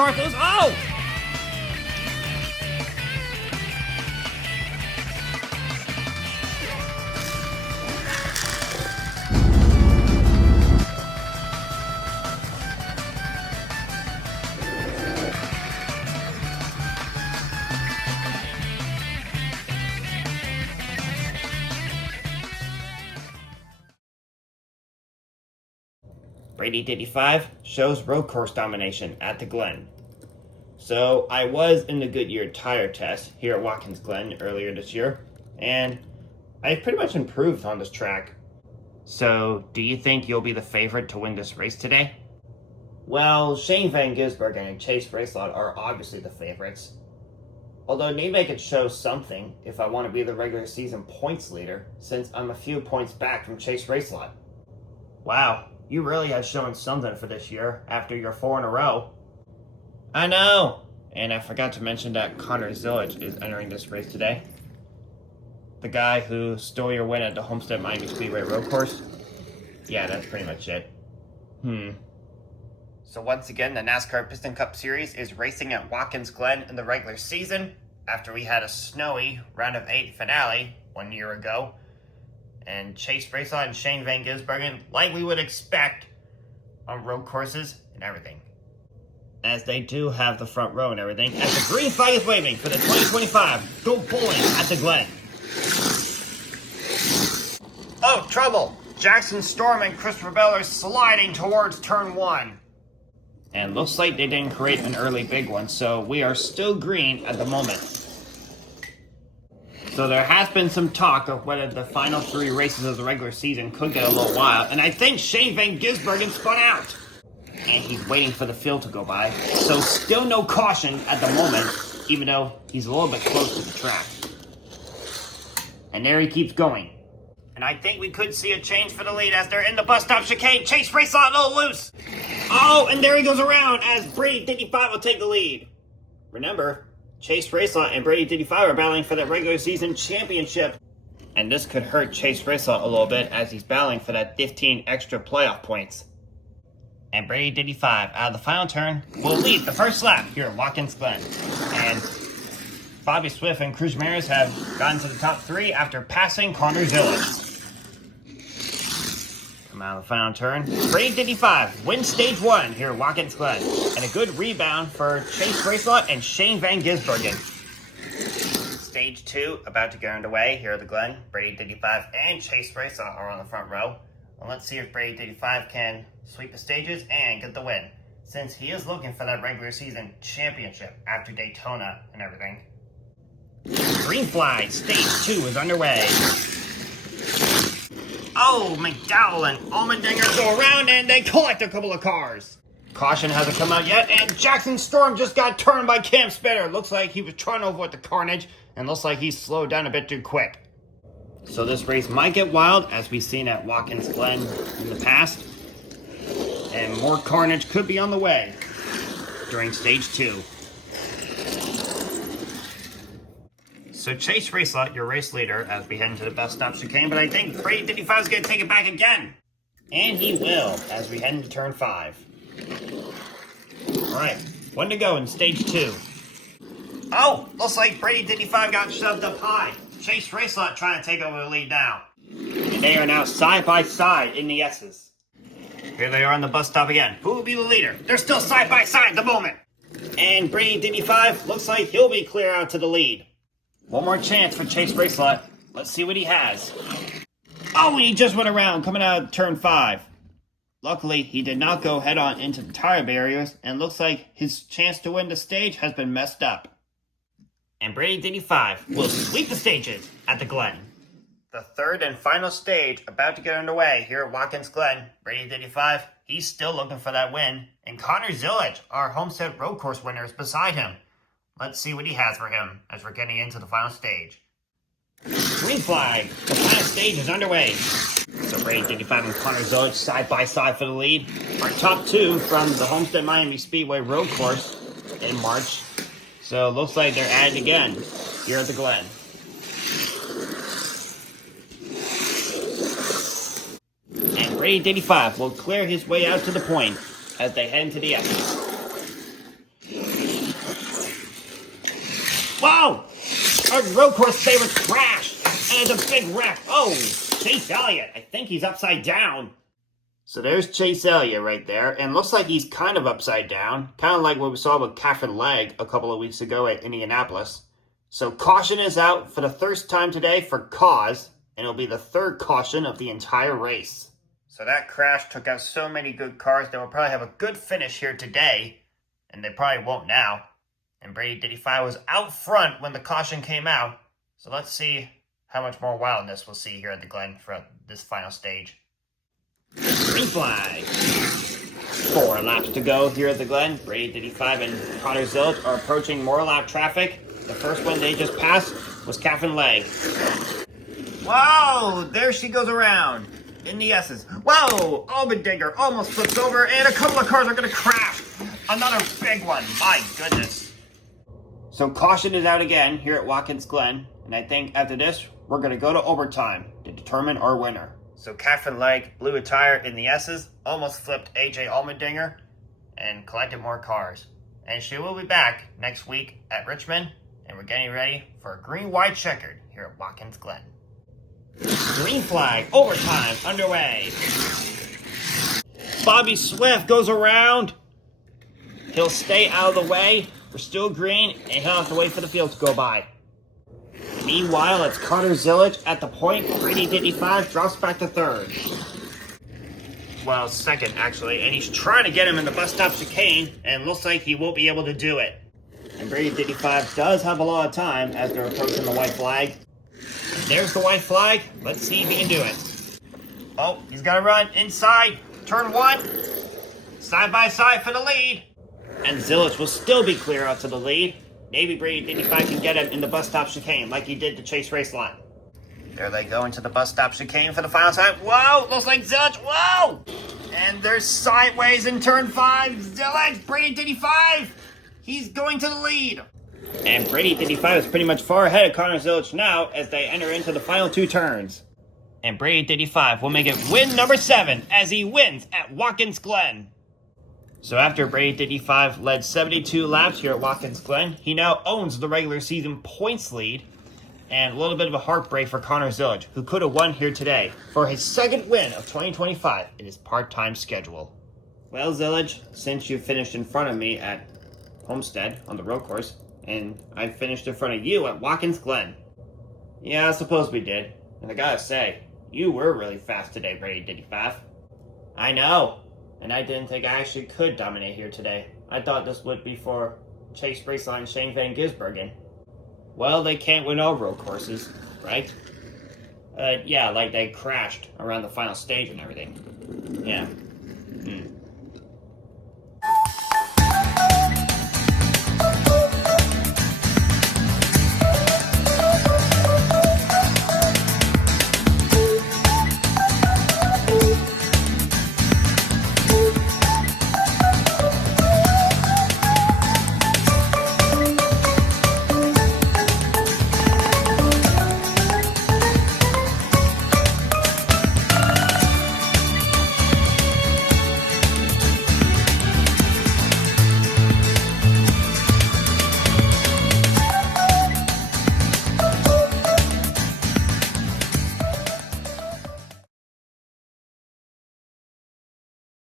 Carthos. Oh! Brady 85 shows road course domination at the Glen. So I was in the Goodyear tire test here at Watkins Glen earlier this year, and I've pretty much improved on this track. So do you think you'll be the favorite to win this race today? Well, Shane Van Gisbergen and Chase Bracelot are obviously the favorites. Although maybe I could show something if I want to be the regular season points leader, since I'm a few points back from Chase Bracelot. Wow. You really have shown something for this year after your 4 in a row. I know! And I forgot to mention that Connor Zillage is entering this race today. The guy who stole your win at the Homestead Miami Speedway road course? Yeah, that's pretty much it. So once again, the NASCAR Piston Cup Series is racing at Watkins Glen in the regular season after we had a snowy round of 8 finale 1 year ago. And Chase Bracelot and Shane Van Gisbergen, like we would expect on road courses and everything. As they do have the front row and everything, as the green flag is waving for the 2025 Go Bowling at the Glen. Oh, trouble! Jackson Storm and Christopher Bell are sliding towards turn 1. And looks like they didn't create an early big one, so we are still green at the moment. So there has been some talk of whether the final 3 races of the regular season could get a little wild, and I think Shane Van Gisbergen spun out. And he's waiting for the field to go by, so still no caution at the moment, even though he's a little bit close to the track. And there he keeps going. And I think we could see a change for the lead as they're in the bus stop chicane. Chase Bracelot a little loose. Oh, and there he goes around as Brady 55 will take the lead. Remember, Chase Bracelot and Brady 55 are battling for that regular season championship. And this could hurt Chase Bracelot a little bit as he's battling for that 15 extra playoff points. And Brady 55 out of the final turn will lead the first lap here at Watkins Glen. And Bobby Swift and Cruz Ramirez have gotten to the top 3 after passing Connor Zillage. Come out of the final turn. Brady 55 wins stage 1 here at Watkins Glen. And a good rebound for Chase Bracelot and Shane Van Gisbergen. Stage 2 about to get underway here at the Glen. Brady 55 and Chase Bracelot are on the front row. Well, let's see if Brady 55 can sweep the stages and get the win, since he is looking for that regular season championship after Daytona and everything. Green flag, stage 2 is underway. Oh, McDowell and Allmendinger go around and they collect a couple of cars. Caution hasn't come out yet, and Jackson Storm just got turned by Cam Spitter. Looks like he was trying to avoid the carnage, and looks like he slowed down a bit too quick. So this race might get wild, as we've seen at Watkins Glen in the past. And more carnage could be on the way during stage 2. So Chase Bracelot, your race leader, as we head into the bus stop chicane, but I think Brady 55 is going to take it back again. And he will, as we head into turn 5. Alright, 1 to go in stage 2. Oh, looks like Brady 55 got shoved up high. Chase Bracelot trying to take over the lead now. And they are now side by side in the S's. Here they are on the bus stop again. Who will be the leader? They're still side by side at the moment. And Brady 55 looks like he'll be clear out to the lead. One more chance for Chase Bracelot. Let's see what he has. Oh, he just went around coming out of turn 5. Luckily, he did not go head on into the tire barriers, and looks like his chance to win the stage has been messed up. And Brady 85 will sweep the stages at the Glen. The third and final stage about to get underway here at Watkins Glen. Brady 85, he's still looking for that win. And Connor Zillage, our Homestead Road Course winner, is beside him. Let's see what he has for him as we're getting into the final stage. Green flag, the final stage is underway. So Brady 85 and Connor Zillage side by side for the lead. Our top 2 from the Homestead Miami Speedway Road Course in March. So it looks like they're at it again here at the Glen. And Brady 85 will clear his way out to the point as they head into the exit. Whoa! Our road course favorite crashed, and it's a big wreck. Oh, Chase Elliott. I think he's upside down. So there's Chase Elliott right there, and looks like he's kind of upside down, kind of like what we saw with Catherine Legg a couple of weeks ago at Indianapolis. So caution is out for the first time today for cause, and it'll be the third caution of the entire race. So that crash took out so many good cars that will probably have a good finish here today, and they probably won't now. And Brady 55 was out front when the caution came out, so let's see how much more wildness we'll see here at the Glen for this final stage. Green flag. 4 laps to go here at the Glen. Brady 55 and Connor Zilch are approaching more lap traffic. The first one they just passed was Catherine Legg. Whoa, there she goes around in the S's. Whoa, Allmendinger almost flips over, and a couple of cars are going to crash. Another big one, my goodness. So caution is out again here at Watkins Glen, and I think after this, we're going to go to overtime to determine our winner. So Catherine Legg blew a tire in the S's, almost flipped AJ Allmendinger, and collected more cars. And she will be back next week at Richmond, and we're getting ready for a green-white checkered here at Watkins Glen. Green flag, overtime, underway. Bobby Swift goes around. He'll stay out of the way. We're still green, and he'll have to wait for the field to go by. Meanwhile, it's Carter Zillich at the point. Brady 55 drops back to third. Well, second, actually. And he's trying to get him in the bus stop chicane, and looks like he won't be able to do it. And Brady 55 does have a lot of time as they're approaching the white flag. And there's the white flag. Let's see if he can do it. Oh, he's got to run inside. Turn 1. Side by side for the lead. And Zillich will still be clear out to the lead. Maybe Brady 55 can get him in the bus stop chicane like he did to Chase Raceline. There they go into the bus stop chicane for the final time. Whoa, looks like Zillich. Whoa! And they're sideways in turn 5. Zillich, Brady 55. He's going to the lead. And Brady 55 is pretty much far ahead of Connor Zillich now as they enter into the final 2 turns. And Brady 55 will make it win number 7 as he wins at Watkins Glen. So after Brady 55 led 72 laps here at Watkins Glen, he now owns the regular season points lead, and a little bit of a heartbreak for Connor Zillich, who could have won here today for his second win of 2025 in his part-time schedule. Well, Zillich, since you finished in front of me at Homestead on the road course, and I finished in front of you at Watkins Glen. Yeah, I suppose we did. And I gotta say, you were really fast today, Brady 55. I know. And I didn't think I actually could dominate here today. I thought this would be for Chase Raceline, Shane Van Gisbergen. Well, they can't win all road courses, right? Yeah, like they crashed around the final stage and everything. Yeah.